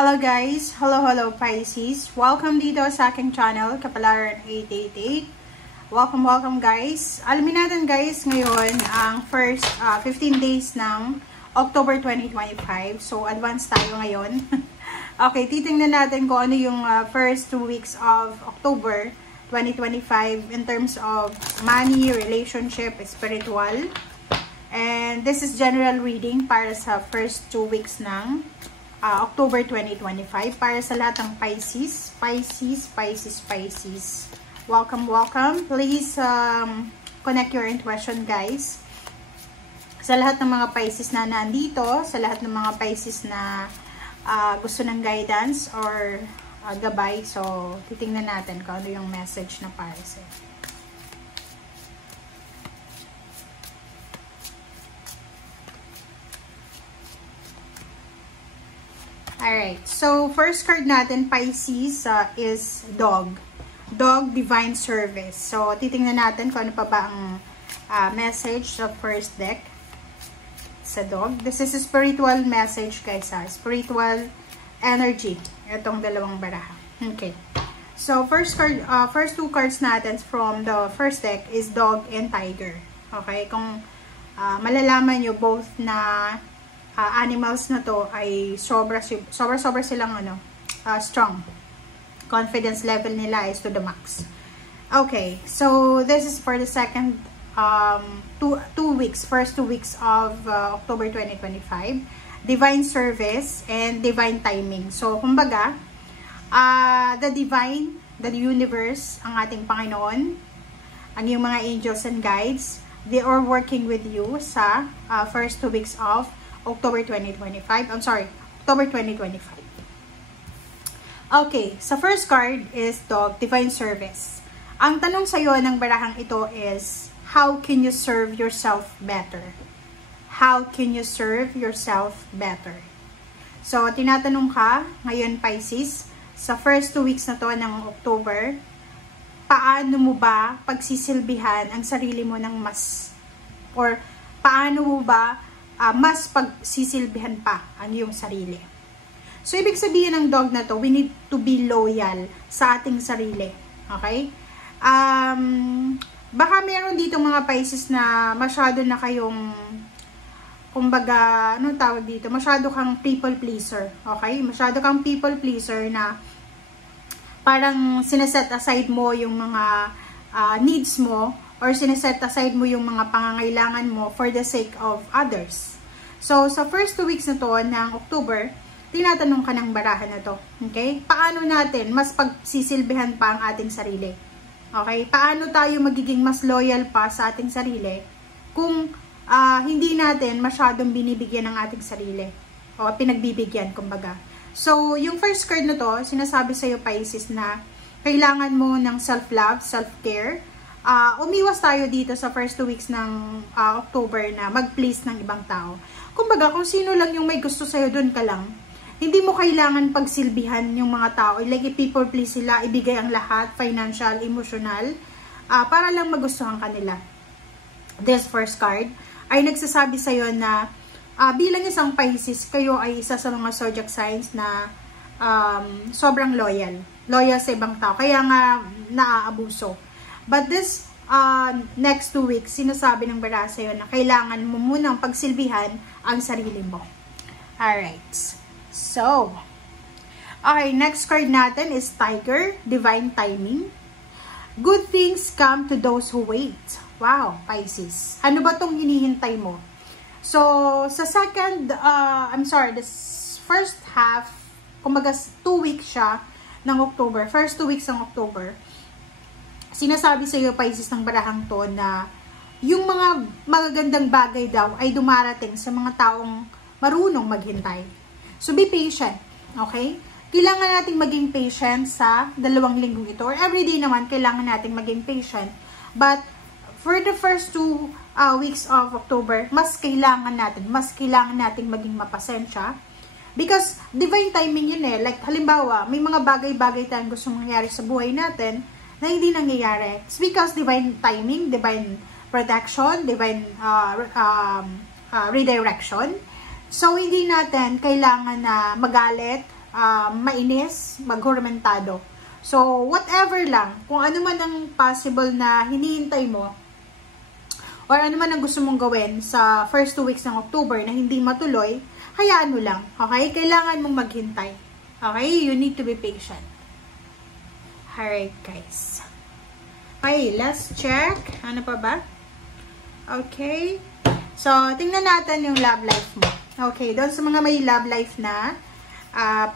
Hello guys! Hello Pisces! Welcome dito sa aking channel, Kapalaran 888. Welcome guys! Alamin natin guys ngayon ang first 15 days ng October 2025. So advance tayo ngayon. Okay, titingnan natin kung ano yung first 2 weeks of October 2025 in terms of money, relationship, spiritual. And this is general reading para sa first 2 weeks ng October 2025 para sa lahat ng Pisces. Welcome. Please connect your intuition guys. Sa lahat ng mga Pisces na nandito, sa lahat ng mga Pisces na gusto ng guidance or gabay. So, titingnan natin kung ano yung message na para sa Alright, so first card natin, Pisces, is Dog. Dog, Divine Service. So, titingnan natin kung ano pa ba ang message sa first deck sa Dog. This is a spiritual message, guys. Spiritual energy. Itong dalawang baraha. Okay. So, first two cards natin from the first deck is Dog and Tiger. Okay? Kung malalaman nyo both na animals na to ay sobra silang strong. Confidence level nila is to the max. Okay, so this is for the second first 2 weeks of October 2025. Divine service and divine timing. So kumbaga, the divine, the universe, ang ating Panginoon, ang yung mga angels and guides, they are working with you sa first 2 weeks of October 2025. October 2025. Okay, sa first card is Dog, Divine Service. Ang tanong sa'yo ng barahang ito is, how can you serve yourself better? How can you serve yourself better? So, tinatanong ka ngayon, Pisces, sa first 2 weeks na to ng October, paano mo ba pagsisilbihan ang sarili mo ng mas? Or, paano mo ba mas pagsisilbihan pa ang iyong sarili. So, ibig sabihin ng Dog na to, we need to be loyal sa ating sarili. Okay? Baka meron dito mga Pisces na masyado na kayong, kumbaga, anong tawag dito? Masyado kang people pleaser. Okay? Masyado kang people pleaser na parang sineset aside mo yung mga needs mo or sineset aside mo yung mga pangangailangan mo for the sake of others. So, sa first 2 weeks na to ng October, tinatanong ka ng barahan na to. Okay? Paano natin mas pagsisilbihan pa ang ating sarili? Okay? Paano tayo magiging mas loyal pa sa ating sarili kung hindi natin masyadong binibigyan ng ating sarili? O pinagbibigyan, kumbaga. So, yung first card na to, sinasabi sa'yo, Pisces, na kailangan mo ng self-love, self-care. Umiwas tayo dito sa first 2 weeks ng October na mag-please ng ibang tao. Kumbaga, kung sino lang yung may gusto sa'yo, dun ka lang. Hindi mo kailangan pagsilbihan yung mga tao. Like, people please sila, ibigay ang lahat, financial, emotional, para lang magustuhan kanila. This first card ay nagsasabi sa'yo na bilang isang Pisces, kayo ay isa sa mga zodiac signs na sobrang loyal. Loyal sa ibang tao. Kaya nga, naaabuso. But this next 2 weeks, sinasabi ng baraha sa'yo na kailangan mo munang pagsilbihan ang sarili mo. Alright. So, okay, next card natin is Tiger, Divine Timing. Good things come to those who wait. Wow, Pisces. Ano ba tong hinihintay mo? So, sa this first half, kumbaga 2 weeks siya ng October, first 2 weeks ng October, sinasabi sa iyo, Pisces, ng barahang to na yung mga magagandang bagay daw ay dumarating sa mga taong marunong maghintay. So, be patient. Okay? Kailangan nating maging patient sa 2 linggong ito. Or everyday naman, kailangan nating maging patient. But, for the first 2 weeks of October, mas kailangan nating maging mapasensya. Because, divine timing yun eh. Like, halimbawa, may mga bagay-bagay tayong gusto mangyari sa buhay natin na hindi nangyayari. It's because divine timing, divine protection, divine redirection. So, hindi natin kailangan na magalit mainis, maghurmentado. So, whatever lang, kung ano man ang possible na hinihintay mo, or ano man ang gusto mong gawin sa first 2 weeks ng October na hindi matuloy, hayaan mo lang, okay? Kailangan mong maghintay. Okay? You need to be patient. Alright, guys. Okay, let's check. Ano pa ba? Okay. So, tingnan natin yung love life mo. Okay, doon sa mga may love life na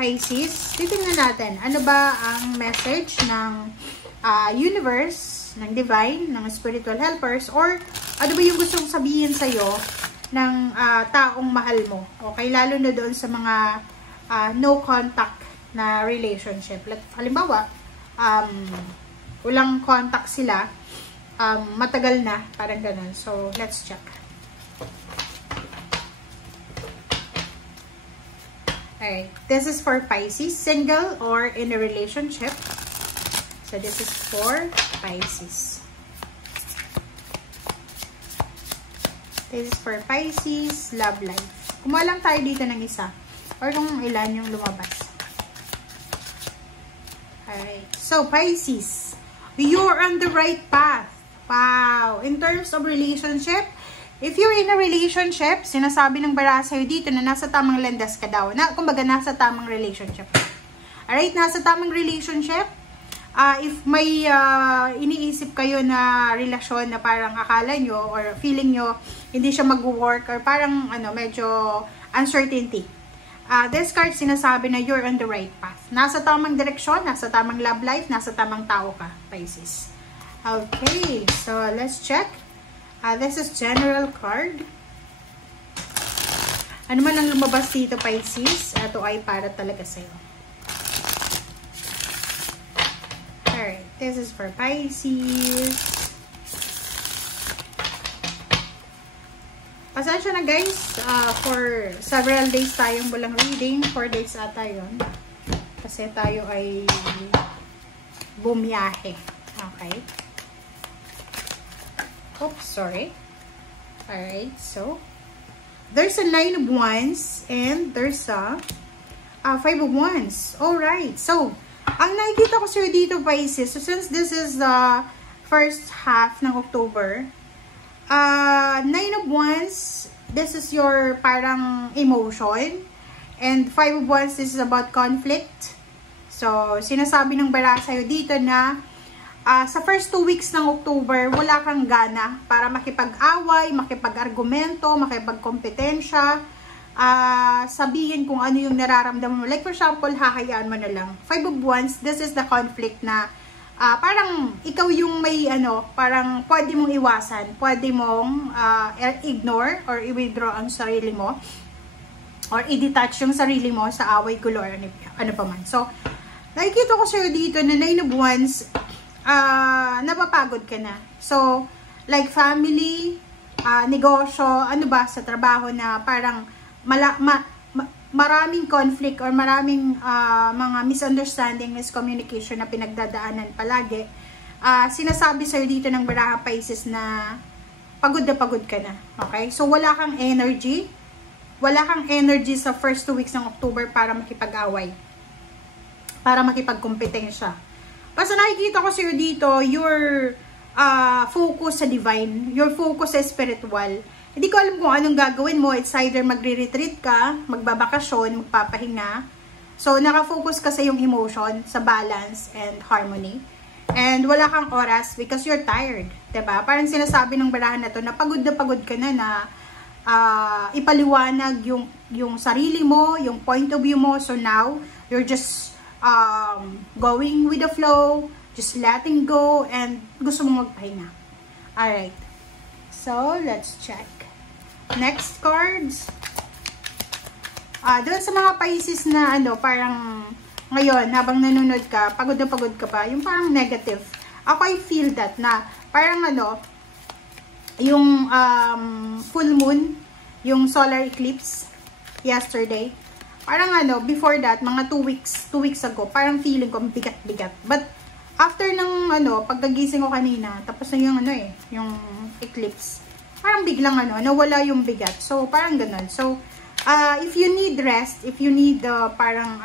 Pisces, titingnan natin. Ano ba ang message ng universe, ng divine, ng spiritual helpers, or ano ba yung gustong sabihin sa'yo ng taong mahal mo? Okay, lalo na doon sa mga no contact na relationship. Like, halimbawa, walang contact sila, matagal na, parang ganun. So, let's check. Alright, this is for Pisces, single or in a relationship. So, this is for Pisces. This is for Pisces, love life. Kumuha lang tayo dito ng isa. Or kung ilan yung lumabas. Alright. So, Pisces, you're on the right path. Wow. In terms of relationship, if you're in a relationship, sinasabi ng bara sa'yo dito na nasa tamang landas ka daw. Kumbaga, nasa tamang relationship. Alright, nasa tamang relationship. If may iniisip kayo na relasyon na parang akala nyo or feeling nyo hindi siya mag-work or parang medyo uncertainty. This card sinasabi na you're on the right path. Nasa tamang direksyon, nasa tamang love life, nasa tamang tao ka, Pisces. Okay, so let's check. This is general card. Ano man ang lumabas dito, Pisces, ito ay para talaga sa'yo. Alright, this is for Pisces. Pasensya na guys, for several days tayong walang reading. 4 days ata yun. Kasi tayo ay bumiyahe. Okay. Oops, sorry. Alright, so there's a 9 of Wands and there's a 5 of Wands. Alright, so ang nakikita ko sa'yo dito, Pisces, so since this is the first half ng October, 9 of Wands, this is your parang emotion, and 5 of Wands, this is about conflict. So, sinasabi ng bara sa'yo dito na sa first 2 weeks ng October, wala kang gana para makipag-away, makipag-argumento, makipag-kompetensya, sabihin kung ano yung nararamdaman mo. Like for example, hahayaan mo na lang. 5 of Wands, this is the conflict na parang ikaw yung may parang pwede mong iwasan, pwede mong ignore or i-withdraw ang sarili mo or i-detach yung sarili mo sa away, gulo, or ano pa man. So, nakikita ko sa'yo dito na 9 of Wands, napapagod ka na. So, like family, negosyo, ano ba, sa trabaho na parang maraming conflict or maraming mga misunderstanding, miscommunication na pinagdadaanan palagi. Sinasabi sa'yo dito ng baraha, Pisces, na pagod ka na. Okay? So, wala kang energy. Wala kang energy sa first 2 weeks ng October para makipag-away. Para makipagkompetensya. Basta nakikita ko sa'yo dito, your focus sa divine, your focus sa spiritual. Hindi ko alam kung anong gagawin mo. It's either magre-retreat ka, magbabakasyon, magpapahinga. So, nakafocus ka sa yung emotion, sa balance and harmony. And wala kang oras because you're tired. Diba? Parang sinasabi ng barahan na to na pagod ka na ipaliwanag yung sarili mo, yung point of view mo. So now, you're just going with the flow, just letting go, and gusto mong magpahinga. Alright. So, let's check. Next cards. Doon sa mga Pisces na parang ngayon, habang nanonood ka, pagod ka pa, yung parang negative. Ako, I feel that na parang yung full moon, yung solar eclipse yesterday, parang before that, mga 2 weeks ago, parang feeling ko bigat-bigat. But after ng pagkagising ko kanina, tapos na yung yung eclipse, parang biglang nawala yung bigat. So parang ganun. So if you need rest, if you need parang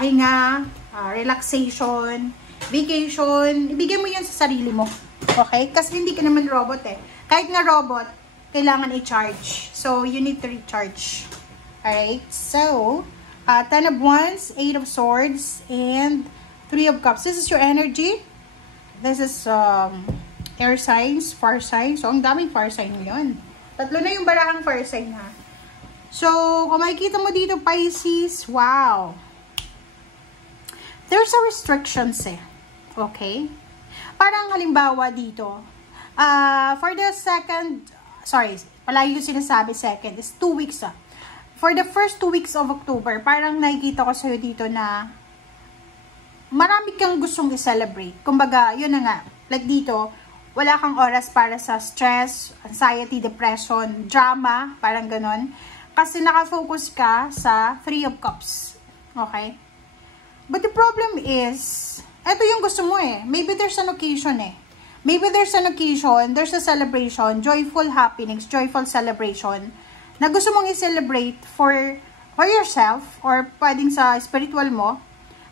pahinga, relaxation, vacation, ibigay mo yan sa sarili mo. Okay? Kasi hindi ka naman robot eh. Kahit na robot, kailangan i-charge. So, you need to recharge. Alright? So, 10 of Wands, 8 of Swords, and 3 of Cups. This is your energy. This is air signs, fire signs. So, ang daming fire sign ngayon. Tatlo na yung barahang fire sign ha. So, kung makikita mo dito, Pisces, wow. There's a restrictions eh. Okay? Parang halimbawa dito, for the second, sorry, palagi yung sinasabi second, is 2 weeks ah. For the first 2 weeks of October, parang nakikita ko sa'yo dito na marami kang gustong i-celebrate. Kumbaga, yun na nga, like dito, wala kang oras para sa stress, anxiety, depression, drama, parang ganon. Kasi nakafocus ka sa 3 of Cups. Okay? But the problem is, eto yung gusto mo eh. Maybe there's an occasion eh. Maybe there's an occasion, there's a celebration, joyful happenings, joyful celebration, na gusto mong i-celebrate for yourself, or pwedeng sa spiritual mo.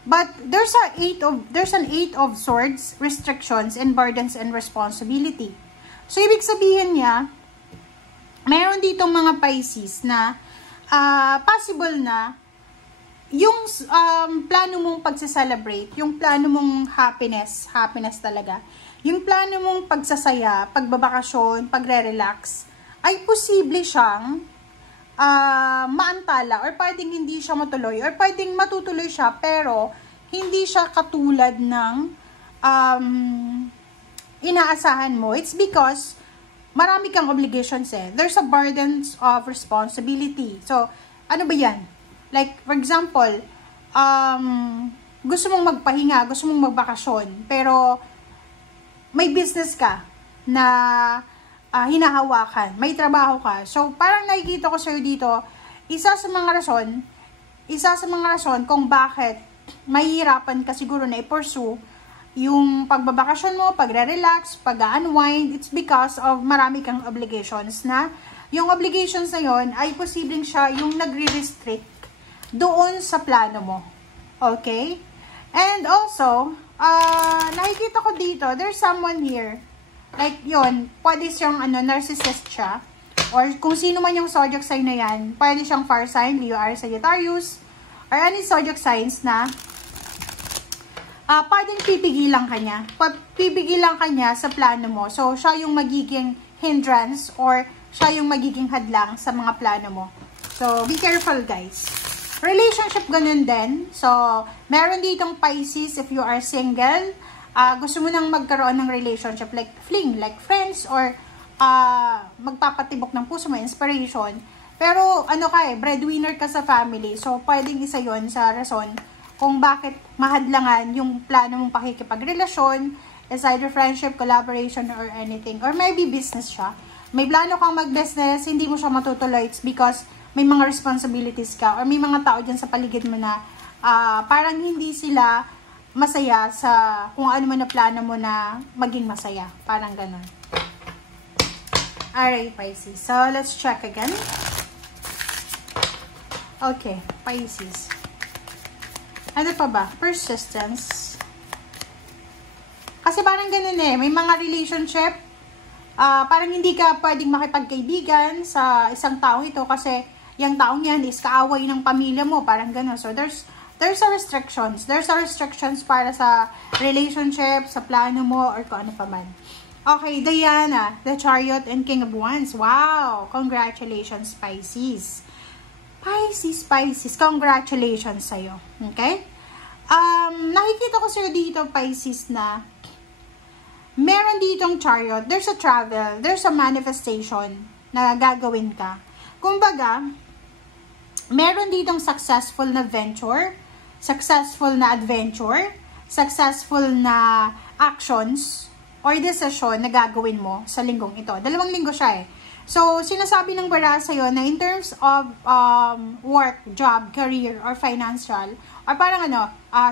But there's an 8 of Swords, restrictions and burdens and responsibility. So, ibig sabihin niya, mayroon ditong mga Pisces na possible na yung plano mong pagsa-celebrate, yung plano mong happiness talaga, yung plano mong pagsasaya, pagbabakasyon, pagre-relax, ay posible siyang maantala, or pwedeng hindi siya matuloy, or pwedeng matutuloy siya, pero hindi siya katulad ng inaasahan mo. It's because marami kang obligations eh. There's a burden of responsibility. So, ano ba yan? Like, for example, gusto mong magpahinga, gusto mong magbakasyon, pero may business ka na hinahawakan, may trabaho ka. So, parang nakikita ko sa'yo dito, isa sa mga rason kung bakit mahihirapan ka siguro na i-pursue yung pagbabakasyon mo, pagre-relax, pag-unwind, it's because of marami kang obligations na yung obligations na yon ay posibleng siya yung nagre-restrict doon sa plano mo. Okay? And also, nakikita ko dito, there's someone here. Like, yun, pwede siyang, narcissist siya. Or kung sino man yung zodiac sign na yan, pwede siyang fire sign, Leo, Aries, Sagittarius, or any zodiac signs na, pwedeng pipigilan ka niya. Pipigilan ka niya sa plano mo. So, siya yung magiging hindrance, or siya yung magiging hadlang sa mga plano mo. So, be careful, guys. Relationship, ganun din. So, meron ditong Pisces if you are single. Gusto mo nang magkaroon ng relationship like fling, like friends, or magpapatibok ng puso mo, inspiration. Pero, breadwinner ka sa family. So, pwedeng isa yon sa rason kung bakit mahadlangan yung plano mong pakikipagrelasyon. It's either friendship, collaboration, or anything. Or maybe business siya. May plano kang mag-business, hindi mo siya matutuloy. It's because may mga responsibilities ka, or may mga tao dyan sa paligid mo na parang hindi sila masaya sa kung ano man na plano mo na maging masaya. Parang ganun. Alright, Pisces. So, let's check again. Okay, Pisces. Ano pa ba? Persistence. Kasi parang ganun eh. May mga relationship, parang hindi ka pwedeng makipagkaibigan sa isang tao ito kasi yung taong yan is kaaway ng pamilya mo. Parang ganun. So, there's a restrictions. There's a restrictions para sa relationship, sa plano mo, or kung ano pa man. Okay, Diana, the Chariot and King of Wands. Wow! Congratulations, Pisces. Pisces, congratulations sa'yo. Okay? Nakikita ko sa'yo dito, Pisces, na meron ditong Chariot. There's a travel. There's a manifestation na gagawin ka. Kumbaga, meron ditong successful na venture, successful na adventure, successful na actions, or decision na gagawin mo sa linggong ito. 2 linggo siya eh. So, sinasabi ng bara sa'yo na in terms of work, job, career, or financial, or parang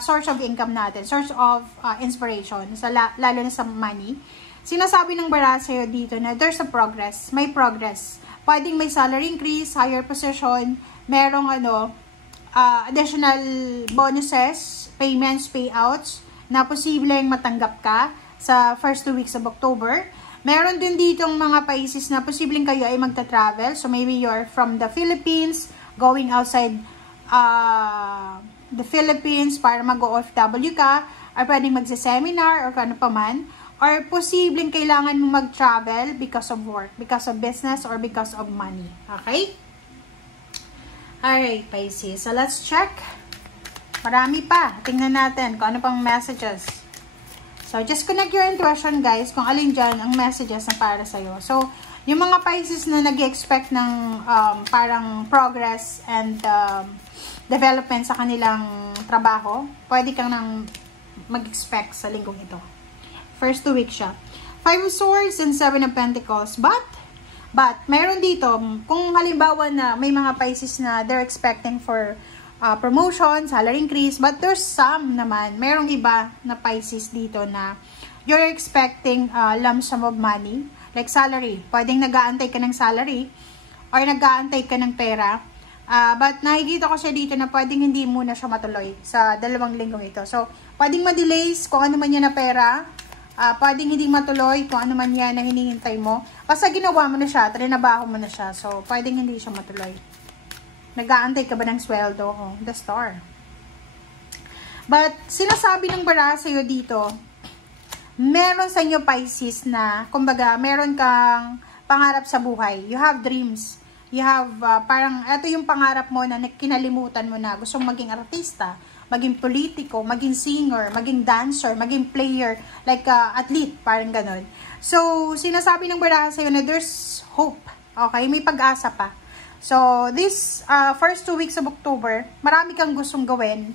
source of income natin, source of inspiration, lalo na sa money, sinasabi ng bara sa'yo dito na there's a progress, may progress. Pwedeng may salary increase, higher position, merong additional bonuses, payments, payouts na posibleng matanggap ka sa first 2 weeks of October. Meron din ditong mga Pisces na posibleng kayo ay magta-travel. So maybe you're from the Philippines, going outside the Philippines para mag-OFW ka, or pwedeng magsa-seminar or kano pa man. Or posibleng kailangan mo mag-travel because of work, because of business, or because of money. Okay? Alright, Pisces. So let's check. Marami pa. Tingnan natin kung ano pang messages. So, just connect your intuition, guys, kung alin dyan ang messages na para sa'yo. So, yung mga Pisces na nag-expect ng parang progress and development sa kanilang trabaho, pwede kang nang mag-expect sa linggong ito. First 2 weeks siya. 5 of Swords and 7 of Pentacles. But, mayroon dito, kung halimbawa na may mga Pisces na they're expecting for promotion, salary increase, but there's some naman, merong iba na Pisces dito na you're expecting lump sum of money, like salary. Pwedeng nag-aantay ka ng salary or nag-aantay ka ng pera, but nakikita ko siya dito na pwedeng hindi muna siya matuloy sa 2 linggong ito. So, pwedeng ma-delays kung ano man yan na pera, pwedeng hindi matuloy kung ano man yan na hinihintay mo. Basta ginawa mo na siya, trinabaho mo na siya, so pwedeng hindi siya matuloy. Nag-aantay ka ba ng sweldo? Oh, the Star. But, sinasabi ng baraha sa'yo dito, meron sa inyo Pisces na, kumbaga, meron kang pangarap sa buhay. You have dreams. You have, parang, ito yung pangarap mo na kinalimutan mo na. Gusto mong maging artista, maging politiko, maging singer, maging dancer, maging player, like athlete, parang ganon. So, sinasabi ng baraha sa'yo na there's hope. Okay? May pag-asa pa. So, this first 2 weeks of October, marami kang gustong gawin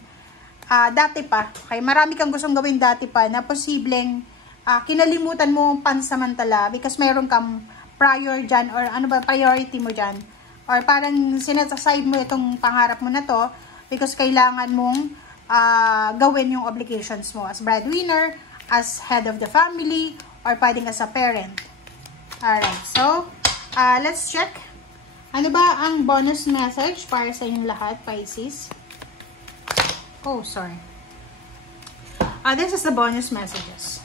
dati pa. Okay? Marami kang gustong gawin dati pa na posibleng kinalimutan mo pansamantala because mayroon kang prior dyan or ano ba, priority mo dyan. Or parang sinasaside mo itong pangarap mo na to because kailangan mong gawin yung obligations mo as breadwinner, as head of the family, or pwedeng as a parent. Alright, so, let's check. Ano ba ang bonus message para sa inyong lahat, Pisces? Oh, sorry. This is the bonus messages.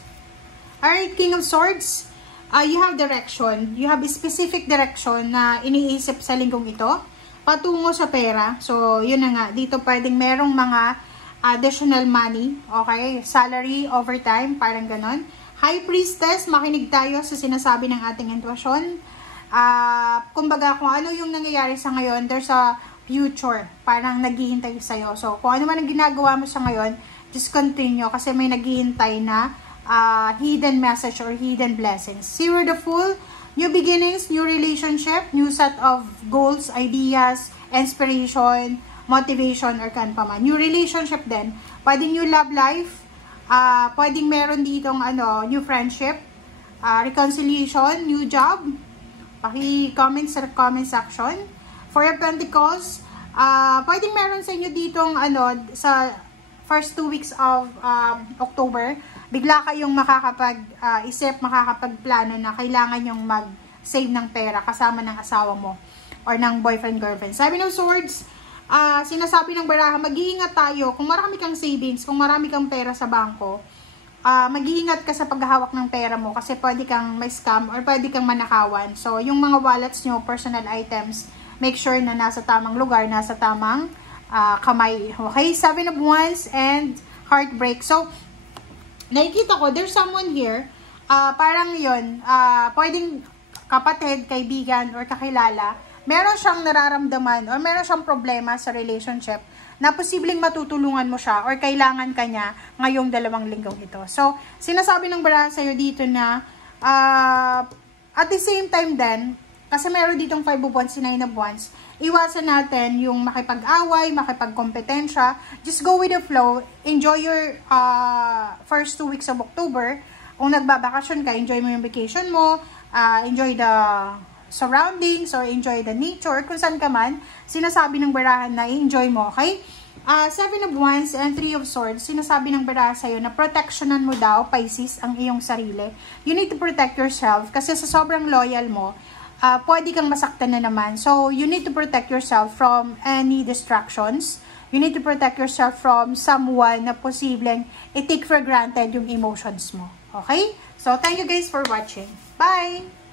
Alright, King of Swords. You have direction. You have a specific direction na iniisip sa linggong ito. Patungo sa pera. So, yun na nga. Dito pwedeng merong mga additional money. Okay? Salary, overtime, parang ganon. High Priestess, makinig tayo sa sinasabi ng ating intuition. Kumbaga, kung ano yung nangyayari sa ngayon, there's a future, parang naghihintay sa'yo. So, kung ano man ang ginagawa mo sa ngayon, just continue kasi may naghihintay na hidden message or hidden blessings. Zero the Fool, new beginnings, new relationship, new set of goals, ideas, inspiration, motivation, or kan pa man. New relationship din. Pwedeng new love life, pwedeng meron ditong new friendship, reconciliation, new job. Paki-comment sa comment section. For your Pentacles, pwedeng meron sa inyo ditong sa first 2 weeks of October, bigla kayong makakapag-isip, makakapagplano na kailangan yung mag-save ng pera kasama ng asawa mo or ng boyfriend-girlfriend. Seven of Swords, sinasabi ng baraha, mag-iingat tayo. Kung marami kang savings, kung marami kang pera sa bangko, mag-iingat ka sa paghahawak ng pera mo kasi pwede kang may scam or pwede kang manakawan. So, yung mga wallets nyo, personal items, make sure na nasa tamang lugar, nasa tamang kamay. Okay? 7 of Wands and Heartbreak. So, nakikita ko, there's someone here, parang yun, pwedeng kapatid, kaibigan, or kakilala, meron siyang nararamdaman or meron siyang problema sa relationship na posibleng matutulungan mo siya or kailangan ka niya ngayong 2 linggong ito. So, sinasabi ng baraha sa'yo dito na at the same time din, kasi meron ditong 5 of Wands, 9 of Wands, iwasan natin yung makipag-away, makipag-kompetensya. Just go with the flow. Enjoy your first 2 weeks of October. Kung nagbabakasyon ka, enjoy mo yung vacation mo, enjoy the surroundings or enjoy the nature, kung saan ka man, sinasabi ng barahan na enjoy mo, okay? 7 of Wands and 3 of Swords, sinasabi ng baraha sa'yo na protectionan mo daw, Pisces, ang iyong sarili. You need to protect yourself kasi sa sobrang loyal mo, pwede kang masaktan na naman. So, you need to protect yourself from any distractions. You need to protect yourself from someone na posibleng i-take for granted yung emotions mo. Okay? So, thank you guys for watching. Bye!